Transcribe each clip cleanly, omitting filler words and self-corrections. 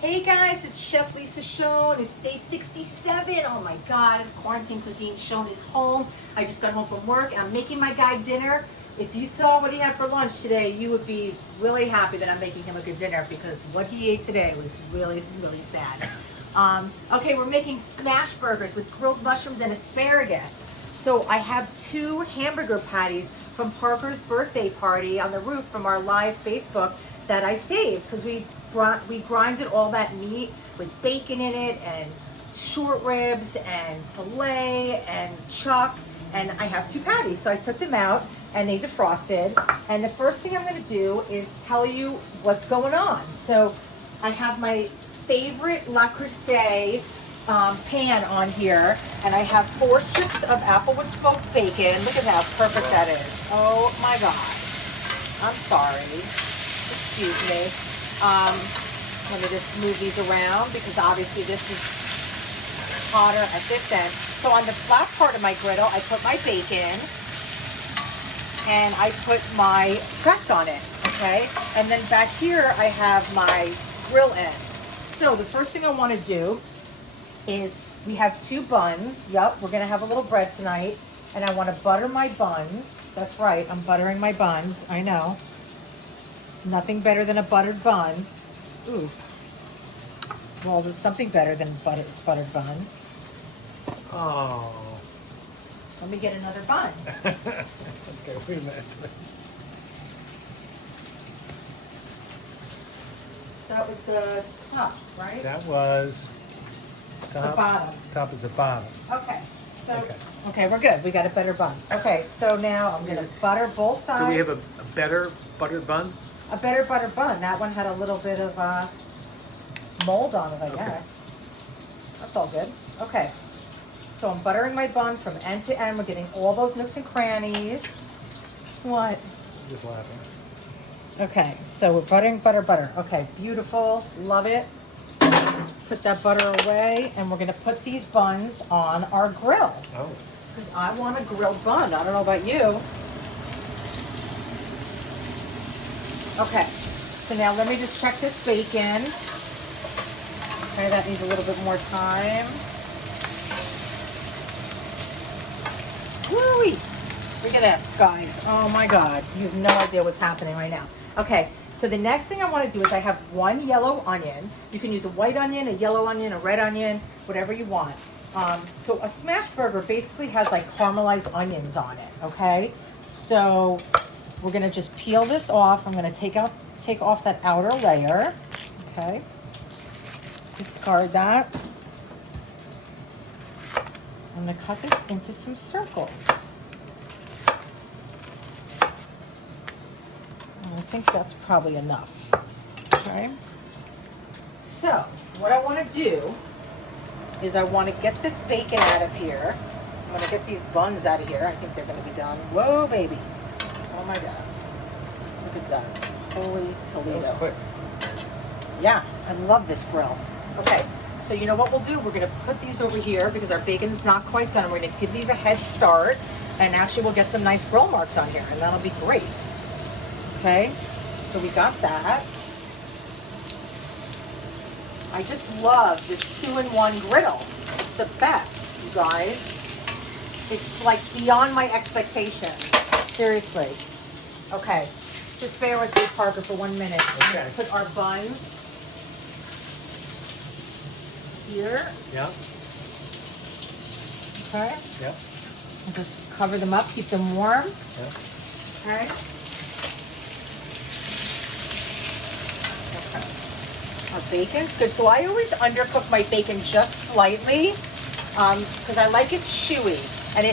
Hey guys, it's Chef Lisa Schoen. It's day 67. Oh my God, Quarantine Cuisine. Schoen is home. I just got home from work and I'm making my guy dinner. If you saw what he had for lunch today, you would be really happy that I'm making him a good dinner because what he ate today was really, really sad. Okay, we're making smash burgers with grilled mushrooms and asparagus. So I have 2 hamburger patties from Parker's birthday party on the roof from our live Facebook that I saved because we grinded all that meat with bacon in it and short ribs and filet and chuck, and I have 2 patties. So I took them out and they defrosted. And the first thing I'm going to do is tell you what's going on. So I have my favorite Le Creuset pan on here, and I have 4 strips of applewood smoked bacon. Look at how perfect that is. Oh my God. I'm sorry. Excuse me. Let me just move these around because obviously this is hotter at this end. So on the flat part of my griddle, I put my bacon and I put my crust on it, okay? And then back here, I have my grill end. So the first thing I want to do is we have 2 buns. Yep, we're gonna have a little bread tonight. And I want to butter my buns. That's right, I'm buttering my buns, I know. Nothing better than a buttered bun. Ooh. Well, there's something better than buttered bun. Oh. Let me get another bun. Okay, wait a minute. That was the top, right? That was top. The bottom. Top is the bottom. Okay. So, okay, we're good. We got a better bun. Okay, so now I'm going to butter both sides. So we have a better buttered bun? A better buttered bun. That one had a little bit of mold on it, I guess. That's all good. Okay. So I'm buttering my bun from end to end. We're getting all those nooks and crannies. What? Just laughing. Okay, so we're buttering, butter. Okay, beautiful. Love it. Put that butter away, and we're going to put these buns on our grill. Oh. Because I want a grilled bun. I don't know about you. Okay, so now let me just check this bacon. Okay, that needs a little bit more time. Woo-wee! Look at this, guys. Oh my God, you have no idea what's happening right now. Okay, so the next thing I want to do is I have 1 yellow onion. You can use a white onion, a yellow onion, a red onion, whatever you want. So a smash burger basically has like caramelized onions on it, okay? So we're gonna just peel this off. I'm gonna take off that outer layer, okay? Discard that. I'm gonna cut this into some circles. I think that's probably enough, okay? So what I wanna do is I wanna get this bacon out of here. I'm gonna get these buns out of here. I think they're gonna be done. Whoa, baby. Oh my God. Look at that. Holy Toledo. That was quick. Yeah, I love this grill. Okay, so you know what we'll do? We're gonna put these over here because our bacon's not quite done. We're gonna give these a head start, and actually we'll get some nice grill marks on here, and that'll be great. Okay, so we got that. I just love this 2-in-1 griddle. It's the best, you guys. It's like beyond my expectations. Seriously. Okay, just bear with me, Parker, for 1 minute. Okay. Put our buns here. Yeah. Okay. Yep. And just cover them up, keep them warm. Yeah. Okay. Okay. Our bacon's good. So I always undercook my bacon just slightly because I like it chewy. And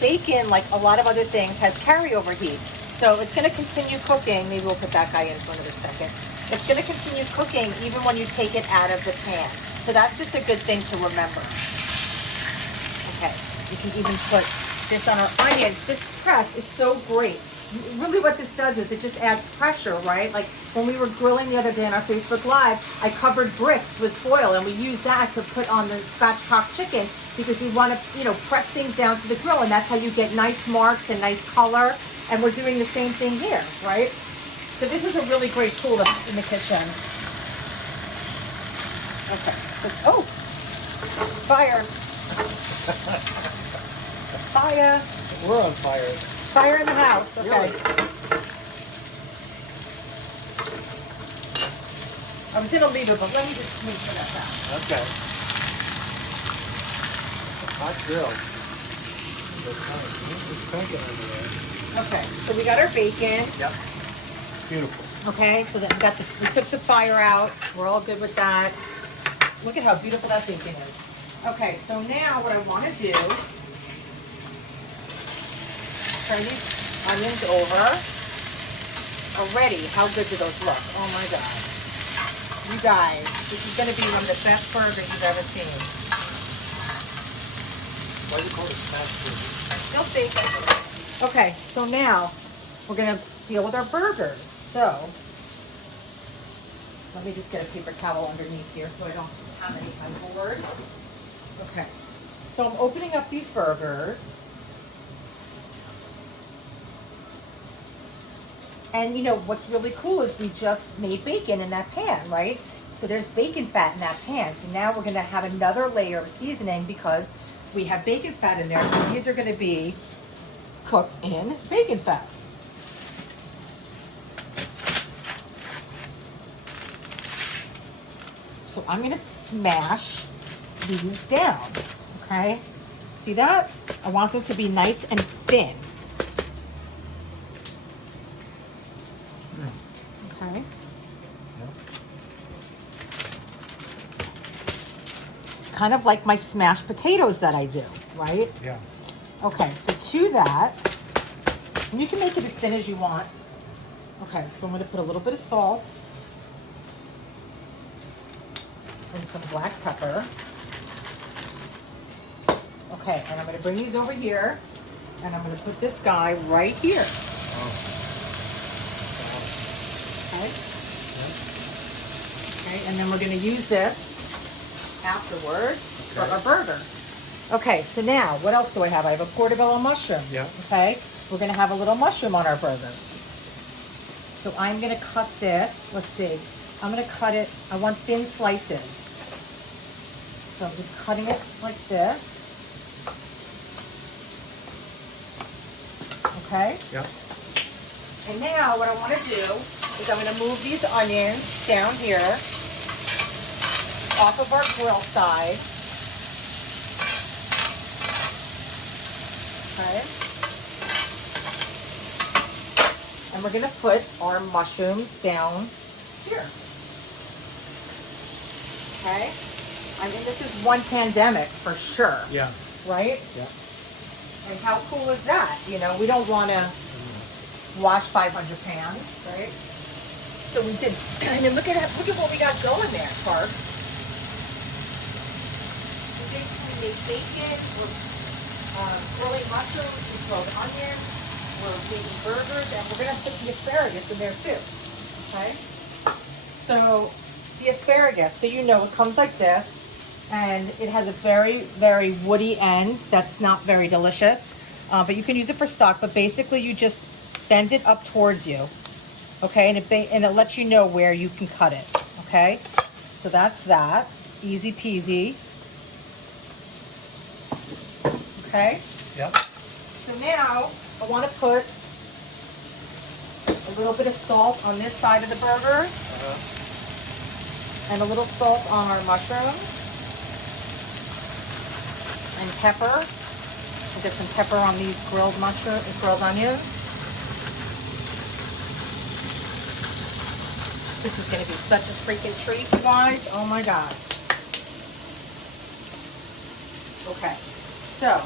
bacon, like a lot of other things, has carryover heat. So it's going to continue cooking. Maybe we'll put that guy in for another second. It's going to continue cooking even when you take it out of the pan. So that's just a good thing to remember. Okay, you can even put this on our onions. This press is so great. Really what this does is it just adds pressure, right? Like when we were grilling the other day on our Facebook Live, I covered bricks with foil and we used that to put on the spatchcock chicken because we want to, press things down to the grill, and that's how you get nice marks and nice color. And we're doing the same thing here, right? So this is a really great tool in the kitchen. Okay. So, oh, fire. Fire. We're on fire. Fire in the house. Okay. Really? I was gonna leave it, but let me just make sure that's out. Okay. Hot grill. It's cooking over there. Okay. So we got our bacon. Yep. Beautiful. Okay. So then we took the fire out. We're all good with that. Look at how beautiful that bacon is. Okay. So now what I want to do, turn these onions over. Already, how good do those look? Oh my God. You guys, this is going to be one of the best burgers you've ever seen. Why do you call it smashed burger? Still steak. Okay, so now we're going to deal with our burgers. So, let me just get a paper towel underneath here so I don't contaminate my board. Okay, so I'm opening up these burgers. And you know, what's really cool is we just made bacon in that pan, right? So there's bacon fat in that pan. So now we're gonna have another layer of seasoning because we have bacon fat in there. So these are gonna be cooked in bacon fat. So I'm gonna smash these down, okay? See that? I want them to be nice and thin. Okay. Kind of like my smashed potatoes that I do, right? Yeah. Okay, so to that, and you can make it as thin as you want. Okay, so I'm going to put a little bit of salt and some black pepper. Okay, and I'm going to bring these over here, and I'm going to put this guy right here. Okay. Okay, and then we're going to use this afterwards for our burger. Okay, so now what else do I have? I have a portobello mushroom. Yeah. Okay, we're going to have a little mushroom on our burger. So I'm going to cut this. Let's see. I'm going to cut it. I want thin slices. So I'm just cutting it like this. Okay. Yeah. And now what I want to do is I'm going to move these onions down here off of our grill side. Okay. And we're going to put our mushrooms down here. Okay. I mean, this is one pandemic for sure. Yeah. Right? Yeah. And how cool is that? You know, we don't want to wash 500 pans, right? So we did, and then look at what we got going there, Park. We basically made bacon, we're grilling mushrooms, we grilled onions, we're making burgers, and we're gonna put the asparagus in there too. Okay? So the asparagus, so you know, it comes like this, and it has a very, very woody end that's not very delicious. But you can use it for stock, but basically you just bend it up towards you, okay? And it lets you know where you can cut it, okay? So that's that. Easy peasy. Okay? Yep. So now I want to put a little bit of salt on this side of the burger and a little salt on our mushrooms and pepper. We'll get some pepper on these grilled onions. This is going to be such a freaking treat, you guys. Oh my God. Okay, so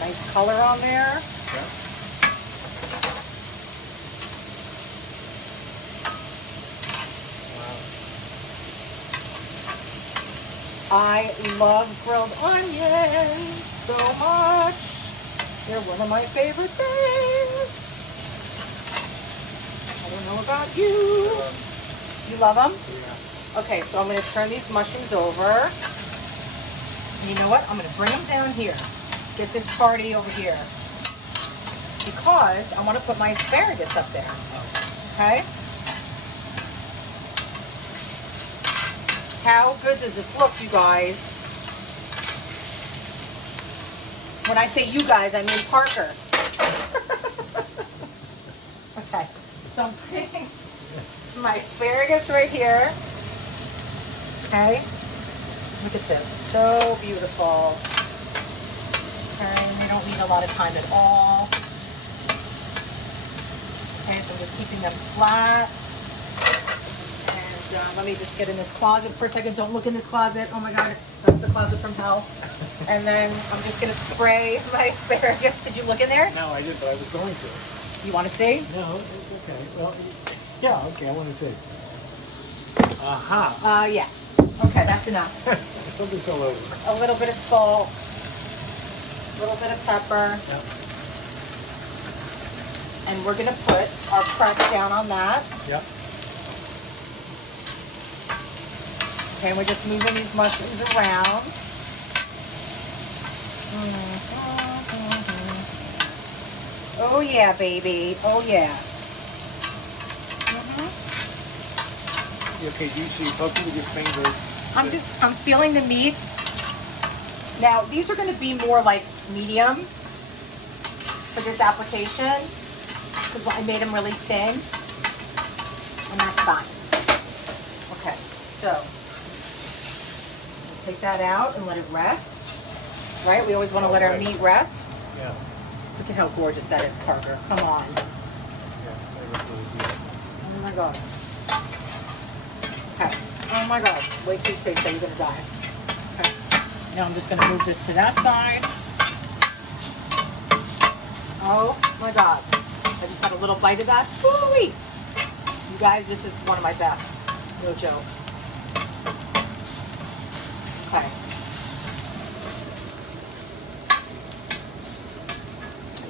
nice color on there. Yeah. I love grilled onions so much. They're one of my favorite things. I don't know about you. You love them? Yeah. Okay, so I'm going to turn these mushrooms over. And you know what? I'm going to bring them down here. Get this party over here. Because I want to put my asparagus up there. Okay? How good does this look, you guys? When I say you guys, I mean Parker. Okay, so I'm putting my asparagus right here. Okay, look at this, so beautiful. Okay, they don't need a lot of time at all. Okay, so I'm just keeping them flat. And let me just get in this closet for a second. Don't look in this closet. Oh my God, that's the closet from hell. And then I'm just gonna spray my asparagus. Did you look in there? No, I didn't, but I was going to. You want to see? No, it's okay. Well, yeah, okay, I want to see. Aha. Yeah. Okay, that's enough. Something fell over. A little bit of salt, a little bit of pepper, Yep. and we're gonna put our press down on that. Yep. Okay, we're just moving these mushrooms around. Oh yeah, baby. Oh yeah. Okay, do you see poking with your finger? I'm feeling the meat. Now these are going to be more like medium for this application because I made them really thin, and that's fine. Okay, so we'll take that out and let it rest. Right? We always want to let our meat rest. Yeah. Look at how gorgeous that is, Parker. Come on. Yeah, that looks really good. Oh my God. Okay. Oh my God. Wait till you taste that. You're going to die. Okay. Now I'm just going to move this to that side. Oh my God. I just had a little bite of that. Woo-wee. You guys, this is one of my best. No joke. Okay.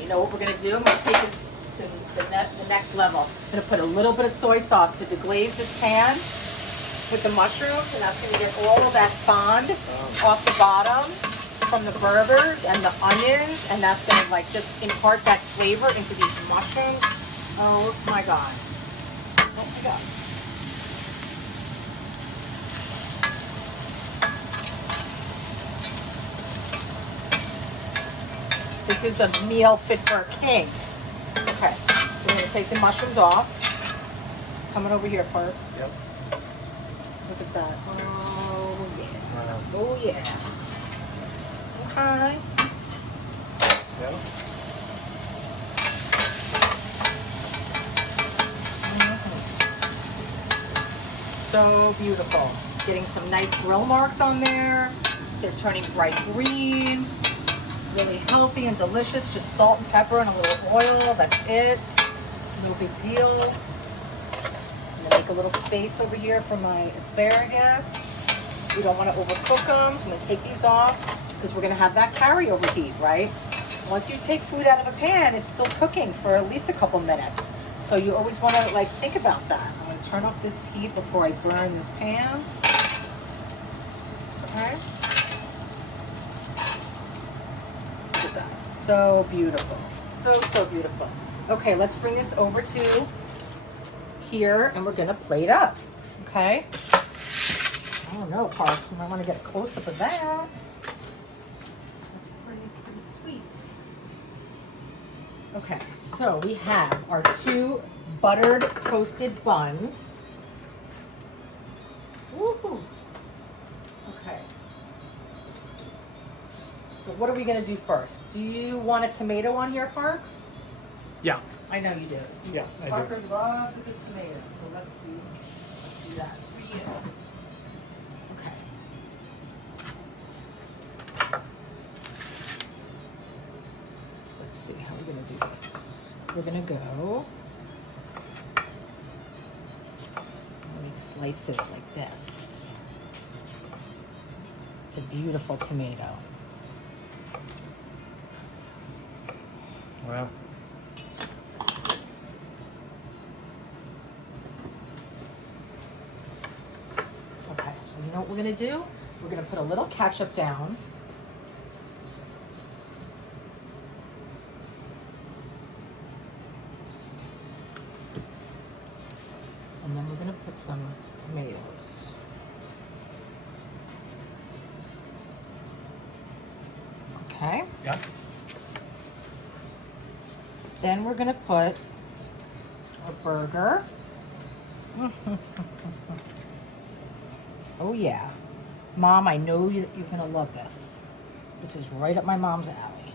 You know what we're going to do? I'm going to take this to the next level. I'm going to put a little bit of soy sauce to deglaze this pan with the mushrooms, and that's going to get all of that fond off the bottom from the burgers and the onions, and that's going to like just impart that flavor into these mushrooms. Oh my God. Oh my God. This is a meal fit for a king. Okay, so we're going to take the mushrooms off. Coming over here first. Yep. Look at that. Oh, yeah. Wow. Oh, yeah. Okay. Yeah. So beautiful. Getting some nice grill marks on there. They're turning bright green. Really healthy and delicious. Just salt and pepper and a little oil. That's it. No big deal. I'm gonna make a little space over here for my asparagus. We don't want to overcook them, so I'm gonna take these off because we're gonna have that carryover heat, right? Once you take food out of a pan, it's still cooking for at least a couple minutes. So you always want to like think about that. I'm gonna turn off this heat before I burn this pan. Okay. Look at that. So beautiful. So beautiful. Okay, let's bring this over to here and we're gonna plate up. Okay. I don't know, Parks. I want to get a close up of that. That's pretty sweet. Okay, so we have our 2 buttered toasted buns. Woohoo! Okay. So what are we gonna do first? Do you want a tomato on here, Parks? Yeah. I know you do. Yeah, I do. Parker loves a good tomato, so let's do that for you. Okay. Let's see how we're gonna do this. We're gonna go. Make slices like this. It's a beautiful tomato. Wow. So you know what we're gonna do? We're gonna put a little ketchup down. And then we're gonna put some tomatoes. Okay. Yeah. Then we're gonna put a burger. Oh yeah. Mom, I know you're gonna love this. This is right up my mom's alley.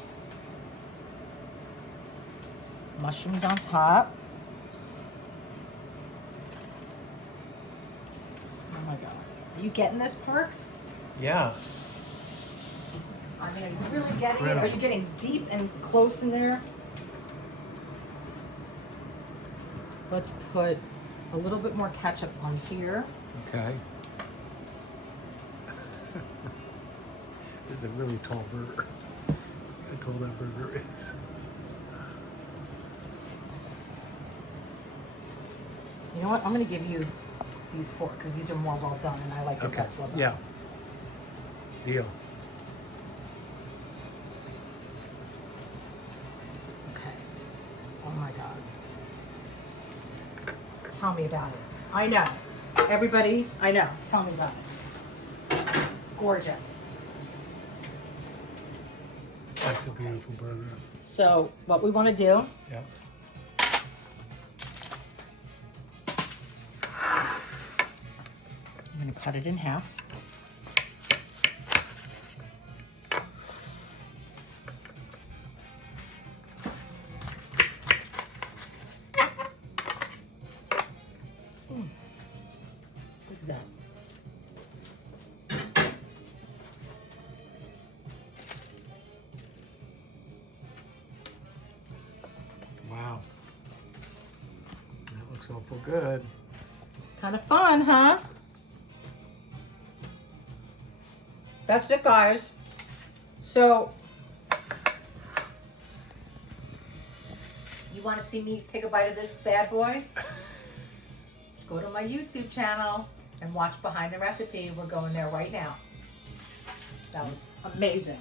Mushrooms on top. Oh my God. Are you getting this, Perks? Yeah. I mean, are you really getting it? Are you getting deep and close in there? Let's put a little bit more ketchup on here. Okay. This is a really tall burger. How tall that burger is. You know what? I'm going to give you these 4 because these are more well done and I like it best well done. Yeah. Deal. Okay. Oh my God. Tell me about it. I know. Everybody, I know. Tell me about it. Gorgeous. That's a beautiful burger. So what we want to do, Yeah. I'm going to cut it in half. Look at that. Wow. That looks awful good. Kind of fun, huh? That's it, guys. So, you want to see me take a bite of this bad boy? Go to my YouTube channel and watch Behind the Recipe. We're going there right now. That was amazing.